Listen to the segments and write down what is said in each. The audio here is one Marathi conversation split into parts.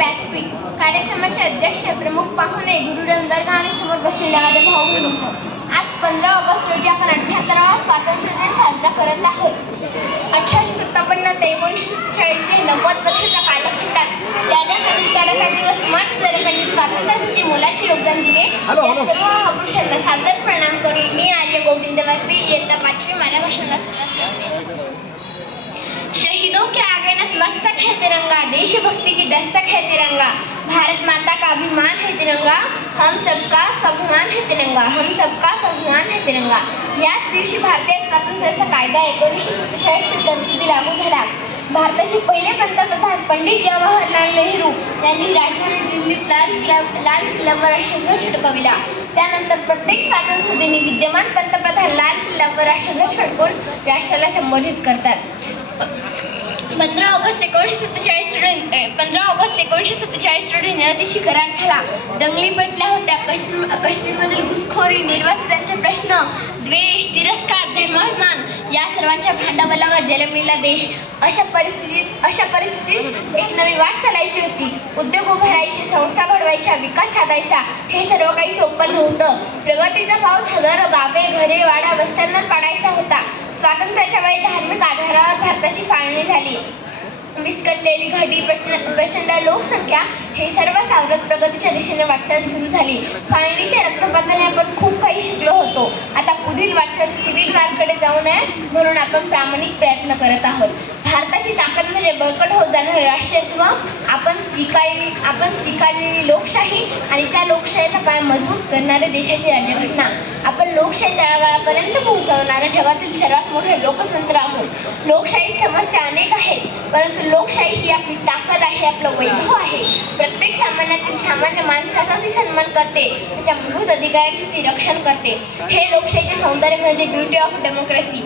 व्यासपीठ कार्यक्रमाचे अध्यक्ष प्रमुख पाहुणे गुरुवृंद आणि समोर बसलेले माझे भाऊ बहिणी, आज 15 ऑगस्ट रोजी आपण 78वा स्वातंत्र्य दिन साजरा करत आहोत. 1857 ते 1940 ते 90 वर्षाच्या कालखंडात ज्या ज्या क्रांतिकारकांनी व समाजसुधारकांनी स्वातंत्र्यासाठी मोलाचे योगदान दिले त्या सर्व महापुरुषांना सादर प्रणाम करून मी आर्य गोविंद वर्पे इयत्ता 5वी माझ्या भाषणाला सुरुवात करते. शहीदों के आगे नतमस्तक है तिरंगा, देशभक्ति की दस्तक है तिरंगा, भारत माता का अभिमान है तिरंगा, हम सबका स्वाभिमान है तिरंगा, हम सबका स्वाभिमान है तिरंगा. याच दिवशी भारतीय स्वातंत्र्याचा कायदा 1947 चे तरतुदी लागू झाला. भारताचे पहिले पंतप्रधान पंडित जवाहरलाल नेहरू यांनी राजधानी दिल्लीत लाल किल्ल्यावर राष्ट्रध्वज फडकविला. त्यानंतर प्रत्येक स्वातंत्र्य दिनी विद्यमान पंतप्रधान लाल किल्ल्यावर राष्ट्रध्वज फडकवून राष्ट्राला संबोधित करतात. 15 ऑगस्ट 1947 रोजी नियतीशी करार झाला. दंगली पेटल्या होत्या. काश्मीरमधील घुसखोरी, निर्वासितांचे प्रश्न, द्वेष, तिरस्कार, धर्माभिमान या सर्वांच्या भांडवलावर जन्मलेला देश. अशा परिस्थितीत एक नवी वाट चालायची होती. उद्योग उभारायचे, संस्था घडवायच्या, विकास साधायचा. हे सर्व काही सोपं नव्हतं. प्रगतीचा पाऊस हजारो गावे, घरे, वाडा, वस्त्यांवर पाडायचा होता. स्वातंत्र्याच्या वेळी धार्मिक आधारावर भारताची फाळणी झाली. विस्कटलेली घडी, प्रचंड लोकसंख्या हे सर्व सावरत प्रगतीच्या दिशेने वाटचाल सुरू झाली. फाळणीच्या रक्तपाताने आपण खूप काही शिकलो होतो. आता पुढील वाटचाल सिव्हिल मार्गकडे जाऊ नये म्हणून आपण प्रामाणिक प्रयत्न करत आहोत. भारताची ताकद म्हणजे बळकट होत जाणारे राष्ट्रीयत्व, आपण स्वीकारलेली लोकशाही आणि त्या लोकशाहीचा पाया मजबूत करणारे देशाची राज्यघटना. आपण लोकशाही तळागाळापर्यंत पोहोचवणारे जगातील सर्वात मोठे लोकतंत्र आहोत. लोकशाहीत समस्या अनेक आहेत, परंतु लोकशाही ही आपली ताकद आहे, आपलं वैभव आहे. प्रत्येक सामान्य माणसाचा ती सन्मान करते, त्याच्या मूलभूत अधिकारांचे ती रक्षण करते. हे लोकशाहीचे सौंदर्य म्हणजे ब्युटी ऑफ डेमोक्रेसी.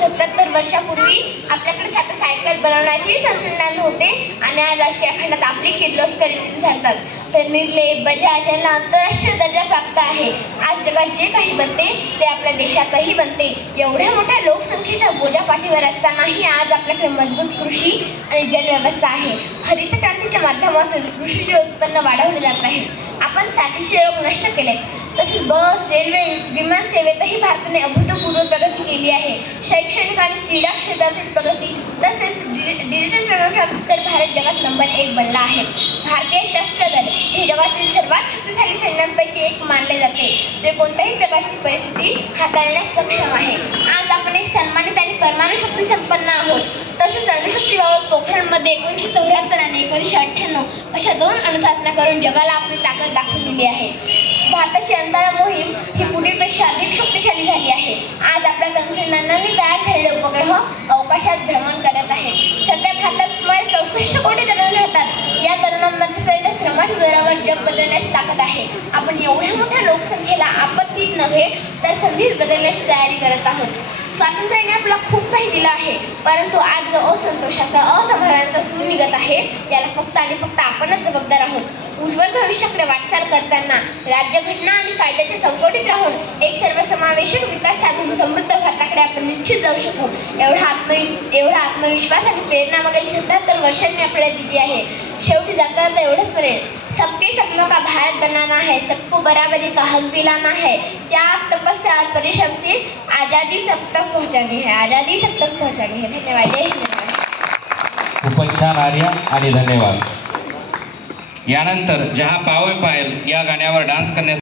77 वर्षापूर्वी आपल्याकडे सायकल बनवण्याचे तंत्रज्ञान नव्हते आणि आज आशिया खंडात आपली किर्लोस्कर झातात. तर निर्लेप, बजाज यांना आंतरराष्ट्रीय दर्जा प्राप्त आहे. आज जगात जे काही बनते ते आपल्या देशातही बनते. एवढ्या मोठ्या लोकसंख्येचा बोजा पाठीवर असतानाही आज आपल्याकडे मजबूत कृषी आणि जलव्यवस्था आहे. हरित क्रांतीच्या माध्यमातून कृषीचे उत्पन्न वाढवले जात आहे. आपण साथीचे रोग नष्ट केलेत. तसेच बस, रेल्वे, विमान सेवेतही भारताने अभूतपूर्व प्रगती केली आहे. शैक्षणिक आणि क्रीडा क्षेत्रातील प्रगती तसेच डिजिटल पेमेंट तर भारत जगात नंबर 1 बनला आहे. भारतीय शस्त्र दल हे जगातील सर्वात शक्तिशाली सैन्यांपैकी एक मानले जाते. ते कोणत्याही प्रकारची परिस्थिती हाताळण्यास सक्षम आहे. आज आपण एक सन्मानित आणि परमाणु शक्ती संपन्न आहोत. तसेच अणुशक्तीबाबत पोखरणमध्ये 1974 आणि 1998 अशा 2 अणुचाचण्या करून जगाला आपली ताकद दाखवून दिली आहे. भारताची अंतराळ मोहीम ही पूर्वीपेक्षा अधिक शक्तिशाली झाली आहे. आज आपल्या तंत्रज्ञानाने तयार झालेले उपग्रह अवकाशात भ्रमण करत आहेत. सध्या भारतात सुमारे 64 कोटी तरुण राहतात. या तरुणांमध्ये त्यांच्या श्रमाच्या जोरावर जग बदलण्याची ताकद आहे. आपण एवढ्या मोठ्या लोकसंख्येला आपत्तीत नव्हे तर संधीत बदलण्याची तयारी करत आहोत. स्वातंत्र्याने आपला खूप काही दिलं आहे, परंतु आज जो असंतोषाचा, असमाधानाचा सूर निघत आहे याला फक्त आणि फक्त आपणच जबाबदार आहोत. उज्ज्वल भविष्याकडे वाटचाल करताना राज्यघटना आणि कायद्याच्या चौकटीत राहून एक सर्वसमावेशक विकास साधून समृद्ध भारताकडे आपण निश्चित जाऊ शकू. एवढा आत्मविश्वास आणि प्रेरणा मागील 77 वर्षांनी आपल्याला दिली आहे. शेवटी जाता एवढंच करेल, सबके सपनों का भारत बनाना है, सबको बराबरी का हक दिलाना है, त्याग, तपस्या और परिश्रम से आजादी सब तक पहुंचानी है, आजादी सब तक पहुंचानी है. धन्यवाद. जय हिंद. खूपच छान आर्या आणि धन्यवाद. यानंतर जहाँ पाओ पायल या गाण्यावर डान्स करण्यास